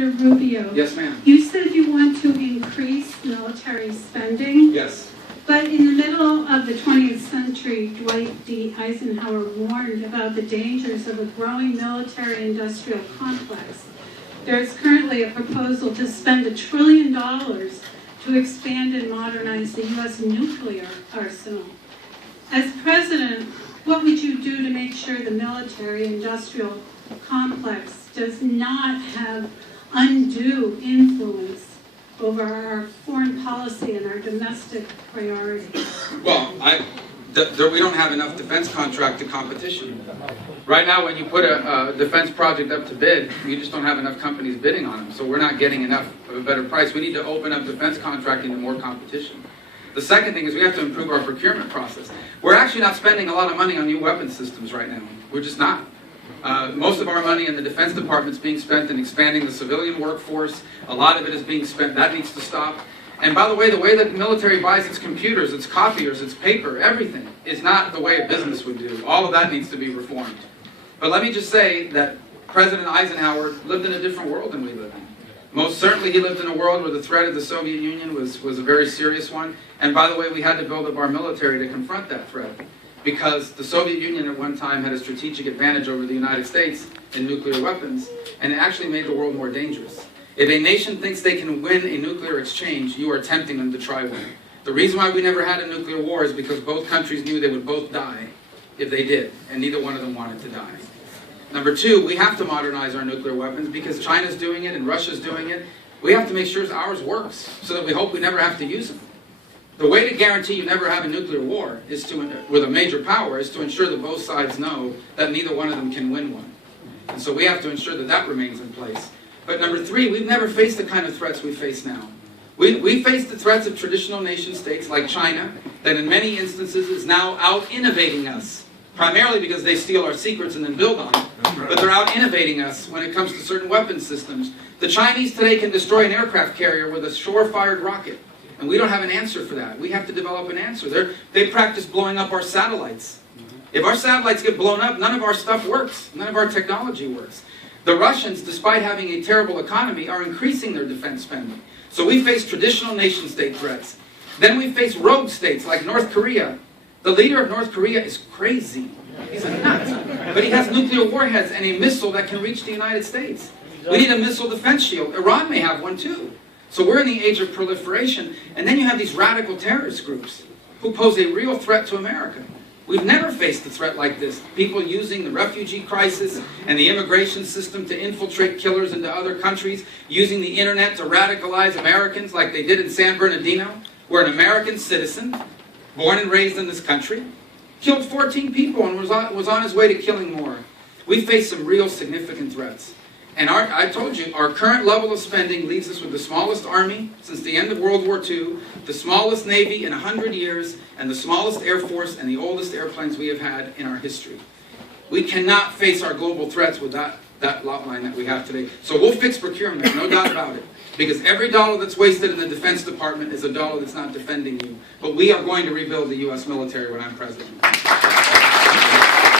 Senator Rubio. Yes, ma'am. You said you want to increase military spending. Yes. But in the middle of the 20th century, Dwight D. Eisenhower warned about the dangers of a growing military-industrial complex. There is currently a proposal to spend $1 trillion to expand and modernize the U.S. nuclear arsenal. As president, what would you do to make sure the military-industrial complex does not have undue influence over our foreign policy and our domestic priorities? Well, we don't have enough defense contract to competition. Right now, when you put a defense project up to bid, you just don't have enough companies bidding on them. So we're not getting enough of a better price. We need to open up defense contracting to more competition. The second thing is we have to improve our procurement process. We're actually not spending a lot of money on new weapons systems right now. We're just not. Most of our money in the Defense Department is being spent in expanding the civilian workforce. A lot of it is being spent. That needs to stop. And by the way that the military buys its computers, its copiers, its paper, everything is not the way a business would do. All of that needs to be reformed. But let me just say that President Eisenhower lived in a different world than we live in. Most certainly he lived in a world where the threat of the Soviet Union was a very serious one. And by the way, we had to build up our military to confront that threat, because the Soviet Union at one time had a strategic advantage over the United States in nuclear weapons, and it actually made the world more dangerous. If a nation thinks they can win a nuclear exchange, you are tempting them to try one. The reason why we never had a nuclear war is because both countries knew they would both die if they did, and neither one of them wanted to die. Number two, we have to modernize our nuclear weapons because China's doing it and Russia's doing it. We have to make sure ours works so that we hope we never have to use them. The way to guarantee you never have a nuclear war is with a major power is to ensure that both sides know that neither one of them can win one. And so we have to ensure that that remains in place. But number three, we've never faced the kind of threats we face now. We face the threats of traditional nation states like China, that in many instances is now out-innovating us, primarily because they steal our secrets and then build on it. But they're out-innovating us when it comes to certain weapons systems. The Chinese today can destroy an aircraft carrier with a shore-fired rocket. And we don't have an answer for that. We have to develop an answer. They practice blowing up our satellites. If our satellites get blown up, none of our stuff works. None of our technology works. The Russians, despite having a terrible economy, are increasing their defense spending. So we face traditional nation-state threats. Then we face rogue states like North Korea. The leader of North Korea is crazy. He's a nut. But he has nuclear warheads and a missile that can reach the United States. We need a missile defense shield. Iran may have one too. So we're in the age of proliferation. And then you have these radical terrorist groups who pose a real threat to America. We've never faced a threat like this. People using the refugee crisis and the immigration system to infiltrate killers into other countries, using the internet to radicalize Americans like they did in San Bernardino, where an American citizen, born and raised in this country, killed 14 people and was on his way to killing more. We face some real significant threats. And I told you, our current level of spending leaves us with the smallest army since the end of World War II, the smallest Navy in 100 years, and the smallest Air Force and the oldest airplanes we have had in our history. We cannot face our global threats with that lot line that we have today. So we'll fix procurement, no doubt about it. Because every dollar that's wasted in the Defense Department is a dollar that's not defending you. But we are going to rebuild the U.S. military when I'm president.